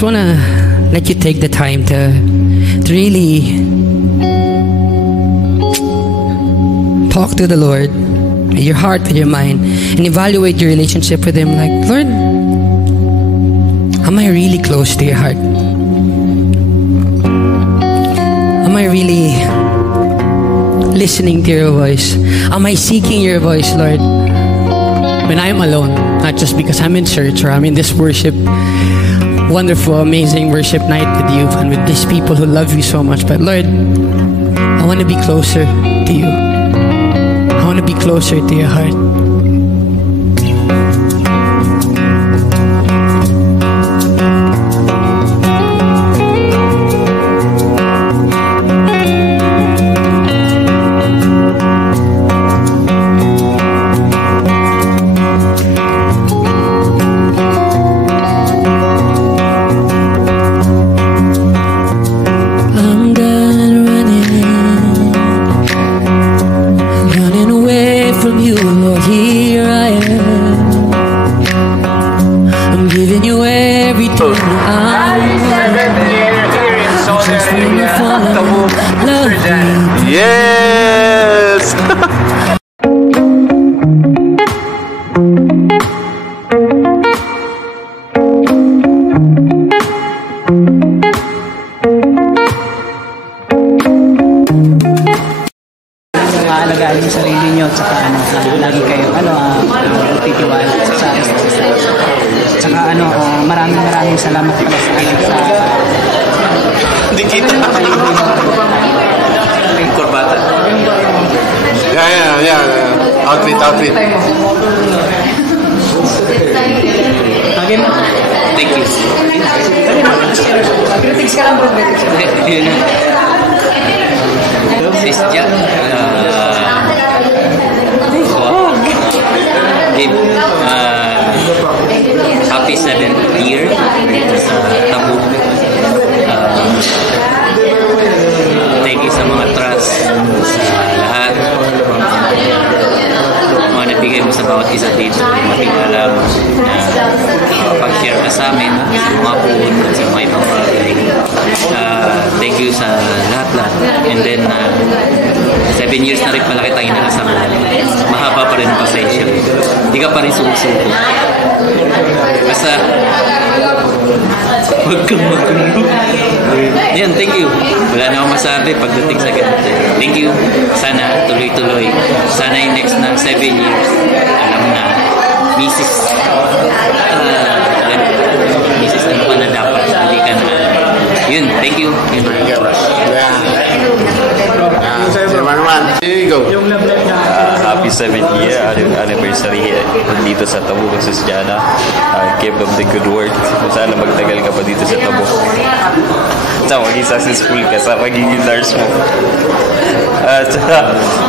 just want to let you take the time to really talk to the Lord with your heart, with your mind, and evaluate your relationship with Him. Like, Lord, am I really close to your heart? Am I really listening to your voice? Am I seeking your voice, Lord, when I'm alone? Not just because I'm in church or I'm in this worship, wonderful, amazing worship night with you and with these people who love you so much. But Lord, I want to be closer to you. I want to be closer to your heart. Yes! Alagaan yung sarili nyo at saka lagi kayo titiwala sa saka maraming salamat pala sa Hindi kita yung korbata. Yeah. Outfit. Thank you. Critics ka lang bro. Sis Jack, happy 7th year sa Tabu. Thank you sa mga trust sa lahat, mga nabigay mo sa bawat isa dito. Mating alam na pag-share ka sa amin sa mga food at sa mga ibang bagay. Thank you sa lahat. And then 7 years na rin pala kitang inaasama. Mahaba pa rin ang pasensya. Hindi ka pa rin sumusuko. Basta huwag kang magkulo. Yan, thank you. Wala na akong masabi pagdating sa ganito. Thank you. Sana tuloy-tuloy. Sana yung next na 7 years, alam na, Mrs. ano pa na dapat. Hindi ka na. Yun, thank you. Yun. Happy 7th year anniversary dito sa Tabu versus Jana. Keep up the good work. Sana magtagal ka pa dito sa Tabu. Sana maging successful ka sa magiging nurse mo. At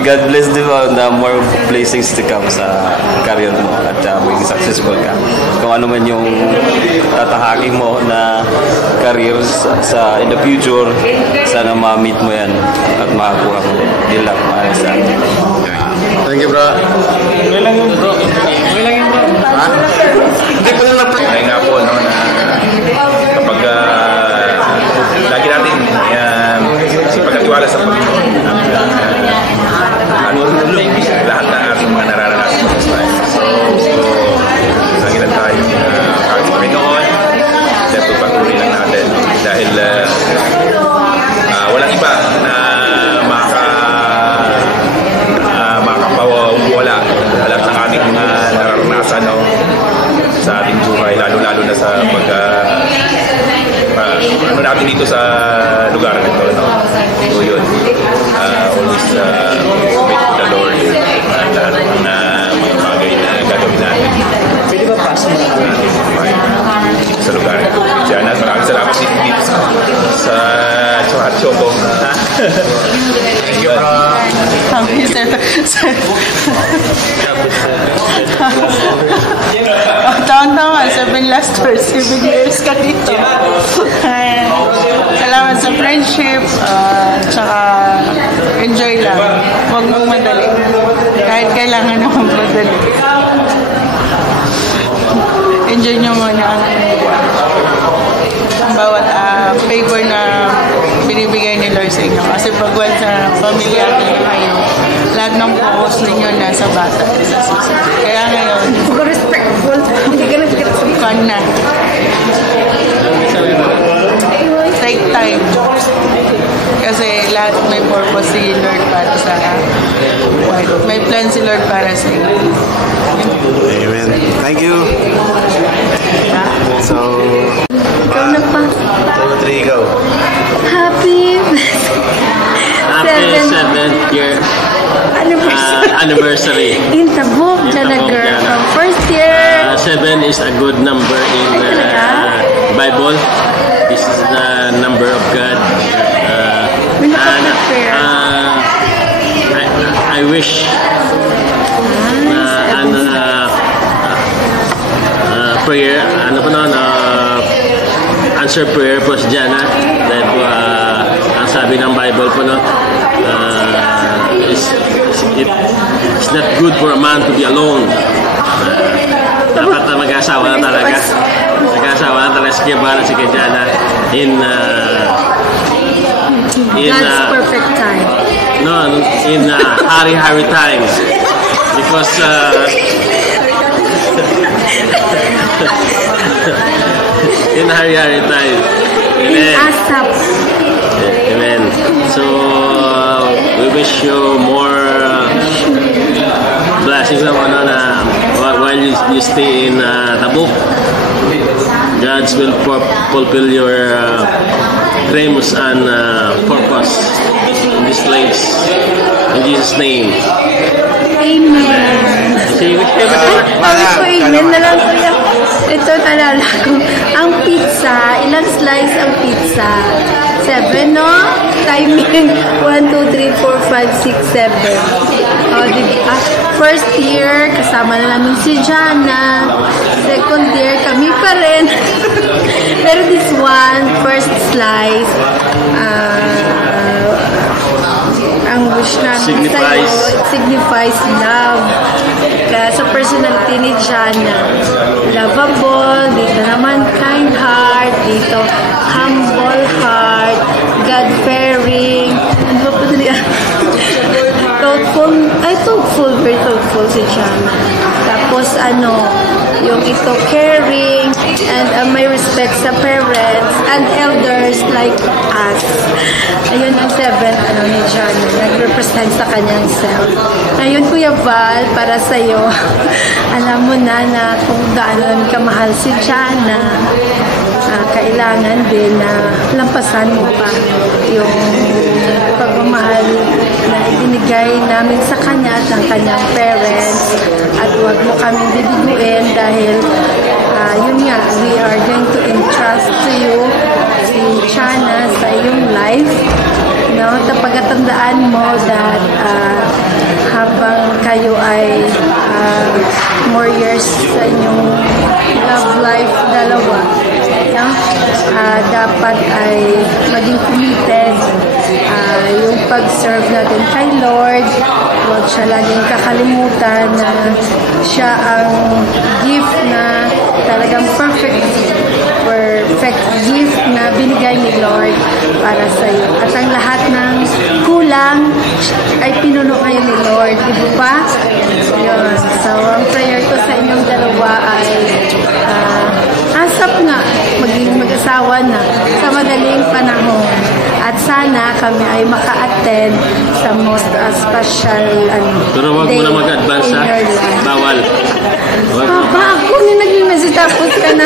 God bless din na more blessings to come sa career mo at maging successful ka. Kung ano man yung tatahakin mo na career sa in the future, sana ma-meet mo yan at makakuha mo. Yun lang, maayos sa atin. Thank you, bro. Okay lang yun, bro. Ha? Hindi ko na Kaya nga po, no, na kapag lagi natin sipagkatiwala sa Panginoon lahat ng ating mga nararanasan sa buhay. So lagi lang tayo kahit sa Panginoon, dahil pagpatuloy lang natin dahil walang iba na makakapawala lahat ng ating nararanasan sa ating buhay, lalo na sa natin dito sa lugar nito, no? So yun, always commit to the Lord lahat na mga bagay na gagawin natin. Pwede ba pass mo sa lugar nito. Diyan, maraming salamat dito sa Choco. Thank you, bro. Tama, 7 last or 7 years ka dito. Salamat sa friendship, tsaka enjoy lang. Huwag mong madali. Kahit kailangan naman madali. Enjoy nyo muna ang bawat favor na binibigay ni Lord sa inyo. Kasi pag once sa pamilya kayo, lahat ng focus ninyo nasa bata. Kaya ngayon, respectful. kan na. Take time. Kasi lahat may purpose si Lord para sa may plan si Lord para sa inyo. Amen. Thank you. So, Ikaw na pa. 2, 3, go. Happy Happy 7th year anniversary. In Tabuk, Jana girl. From first year. 7 is a good number in Bible. This is the number of God. I wish prayer, answer prayer po si Jana. Dahil po, ang sabi ng Bible po, it's not good for a man to be alone. Dapat na mag-asawa na talaga. Mag-asawa na talaga si Kiabara, si Jana in God's perfect time. No, in hari-hari times. Because in hari-hari times. Amen. ASAP. Amen. So, we wish you more blessings while you stay in Tabuk. God will fulfill your dreams and purpose in this place. In Jesus' name. Amen. See you. Sabi ko, yun na lang kuya. Ito, nalala ko. Ang pizza, ilang slice ang pizza? 7, no? Timing, 1, 2, 3, 4, 5, 6, 7. O, diba? First year, kasama na namin si Jana. Second year, kami pa rin. Pero this one, first slice, ang wish namin sa'yo, it signifies love. Kaya sa personality ni Jana, lovable, dito naman kind heart, dito humble heart, God-fearing, ano ba po nila? Thoughtful, very thoughtful si Jana. Tapos yung ito caring, and may respect sa parents and elders like us. Ayun ang 7th ni Jana, nag-represent sa kanyang self. Ayun, Kuya Val, para sa'yo, alam mo na kung gaano kamahal si Jana, kailangan din na lampasan mo pa yung pagmamahal na ibinigay namin sa kanya at ng kanyang parents, at huwag mo kaming bibiguin dahil yun nga, we are going to entrust to you si Jana sa iyong life, no? Pagkatandaan mo that habang kayo ay more years sa inyong love life dalawa, no? Dapat ay maging committed yung pag-serve natin kay Lord. Huwag siya laging kakalimutan na siya ang gift na talagang perfect gift na binigay ni Lord para sa iyo. At ang lahat ng kulang ay pinuno ngayon ni Lord. Di ba? Yun. So, ang prayer ko sa inyong dalawa ay asap nga maging mag-asawa na sa madaling panahon. At sana kami ay maka-attend sa most special pero wag mo na mag-advance, ha? Bawal. Papa, ako na naging message tapos ka na